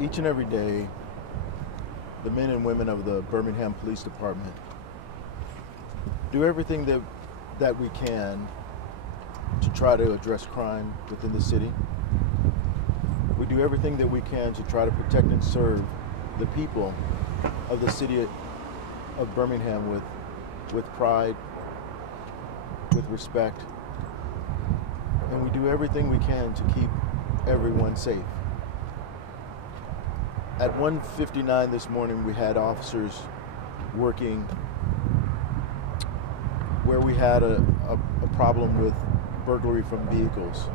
Each and every day, the men and women of the Birmingham Police Department do everything that we can to try to address crime within the city. We do everything that we can to try to protect and serve the people of the city of Birmingham with pride, with respect, and we do everything we can to keep everyone safe. At 1:59 this morning, we had officers working where we had a problem with burglary from vehicles.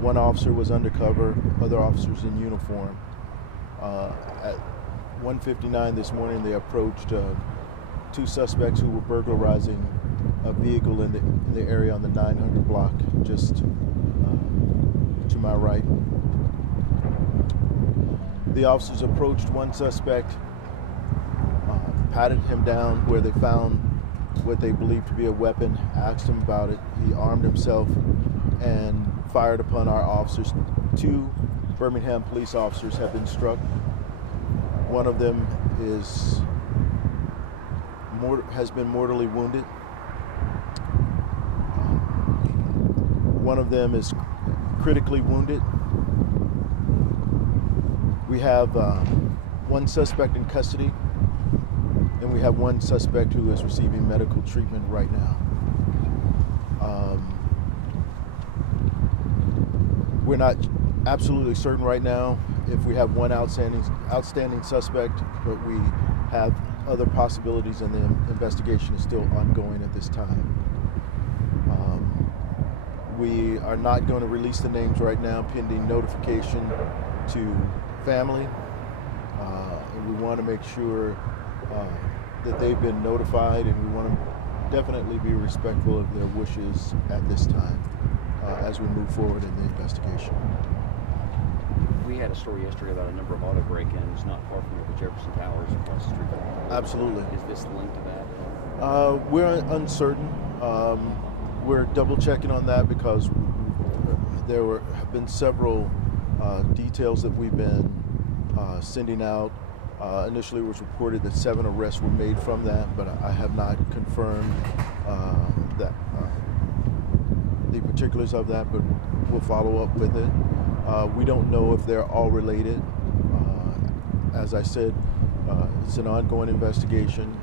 One officer was undercover, other officers in uniform. At 1:59 this morning, they approached two suspects who were burglarizing a vehicle in the area on the 900 block, just to my right. The officers approached one suspect, patted him down where they found what they believed to be a weapon, asked him about it. He armed himself and fired upon our officers. Two Birmingham police officers have been struck. One of them has been mortally wounded. One of them is critically wounded. We have one suspect in custody, and we have one suspect who is receiving medical treatment right now. We're not absolutely certain right now if we have one outstanding suspect, but we have other possibilities, and the investigation is still ongoing at this time. We are not going to release the names right now, pending notification to family, and we want to make sure that they've been notified, and we want to definitely be respectful of their wishes at this time as we move forward in the investigation. We had a story yesterday about a number of auto break-ins not far from the Jefferson Towers across the street. Absolutely. Is this linked to that? We're uncertain. We're double checking on that because there have been several details that we've been sending out. Initially, it was reported that 7 arrests were made from that, but I have not confirmed that the particulars of that, but we'll follow up with it. We don't know if they're all related. As I said, it's an ongoing investigation.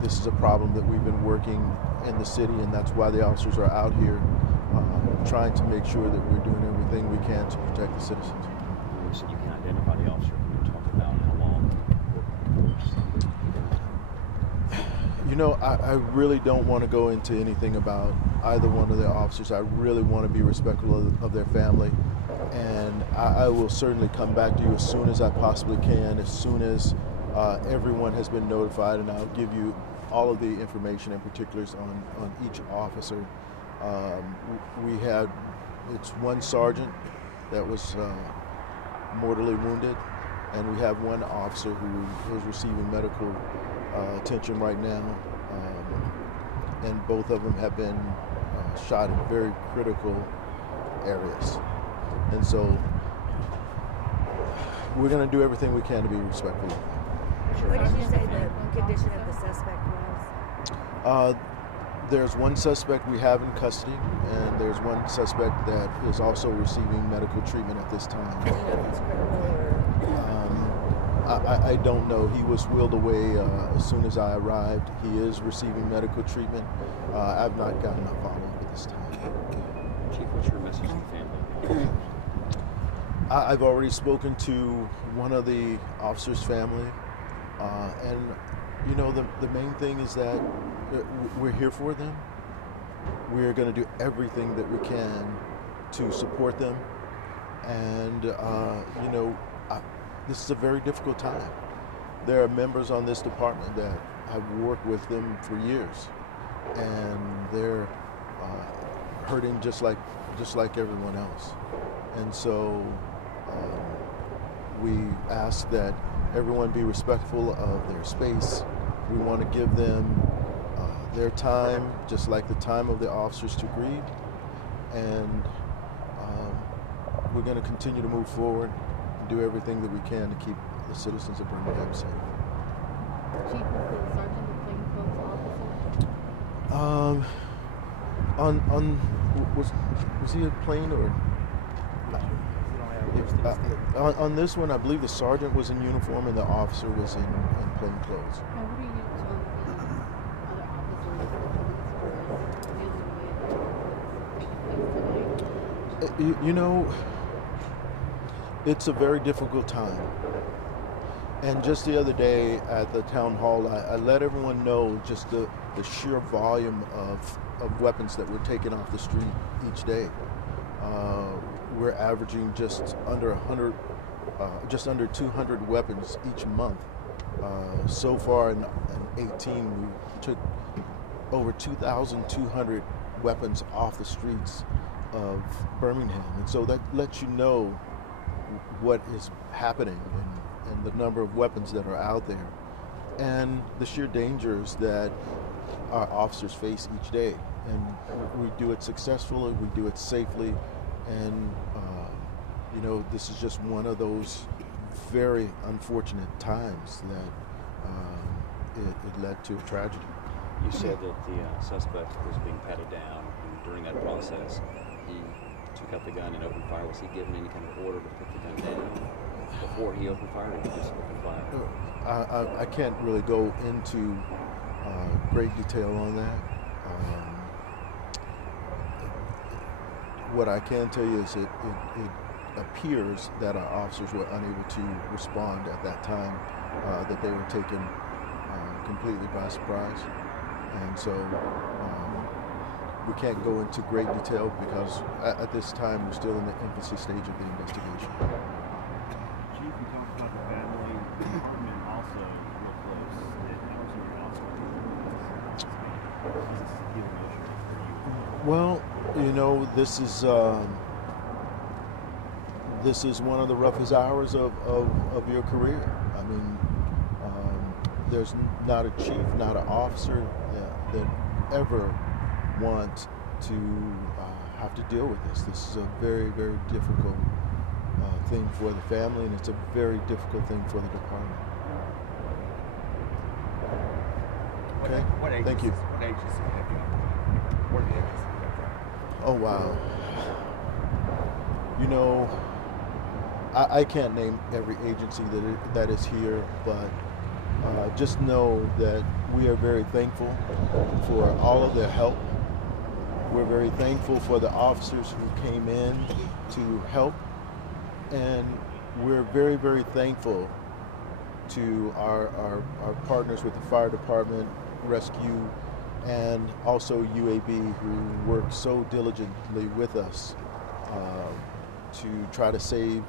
This is a problem that we've been working in the city, and that's why the officers are out here trying to make sure that we're doing everything we can to protect the citizens. You said you can identify the officer. Can you talk about how long? You know, I really don't want to go into anything about either one of the officers. I really want to be respectful of their family, and I will certainly come back to you as soon as I possibly can, as soon as everyone has been notified, and I'll give you all of the information and particulars on each officer. It's one sergeant that was mortally wounded, and we have one officer who is receiving medical attention right now, and both of them have been shot in very critical areas. And so we're going to do everything we can to be respectful. What did you say the condition of the suspect was? There's one suspect we have in custody, and there's one suspect that is also receiving medical treatment at this time. I don't know. He was wheeled away as soon as I arrived. He is receiving medical treatment. I've not gotten a follow-up at this time. Chief, what's your message to the family? I've already spoken to one of the officers' family, and you know, the main thing is that we're here for them. We're going to do everything that we can to support them, and you know, this is a very difficult time. There are members on this department that have worked with them for years, and they're hurting just like everyone else. And so we ask that everyone be respectful of their space. We want to give them their time, just like the time of the officers to grieve. And we're going to continue to move forward and do everything that we can to keep the citizens of Birmingham safe. Chief, is the sergeant a plainclothes officer? Was he a plane or? On this one, I believe the sergeant was in uniform and the officer was in plain clothes. And what do you tell the other officers dealing with You know, it's a very difficult time. And just the other day at the town hall, I let everyone know just the sheer volume of weapons that were taken off the street each day. We're averaging just under 200 weapons each month. So far in 18, we took over 2,200 weapons off the streets of Birmingham. And so that lets you know what is happening and the number of weapons that are out there and the sheer dangers that our officers face each day. And we do it successfully, we do it safely, and you know, this is just one of those very unfortunate times that it led to a tragedy. You said that the suspect was being patted down, and during that process, he took out the gun and opened fire. Was he given any kind of order to put the gun down before he opened fire, or did he just open fire? I can't really go into great detail on that. What I can tell you is it appears that our officers were unable to respond at that time, that they were taken completely by surprise. And so we can't go into great detail because at this time we're still in the infancy stage of the investigation. Chief, you talked about the family. The department also real close. It helps your household. This is a healing issue for you. Well, you know, this is one of the roughest hours of your career. I mean, there's not a chief, not an officer that ever want to have to deal with this. This is a very, very difficult thing for the family, and it's a very difficult thing for the department. Okay? Thank you. What agency have you worked at? Oh, wow. You know, I can't name every agency that is here, but just know that we are very thankful for all of their help. We're very thankful for the officers who came in to help, and we're very, very thankful to our partners with the fire department, rescue, and also UAB, who work so diligently with us to try to save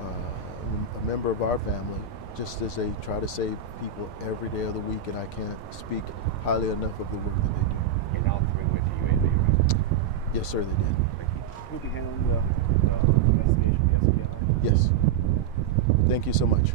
a member of our family, just as they try to save people every day of the week, and I can't speak highly enough of the work that they do. And all three went to UAB, right? Yes, sir, they did. Who'll be handling the investigation? Yes. Thank you so much.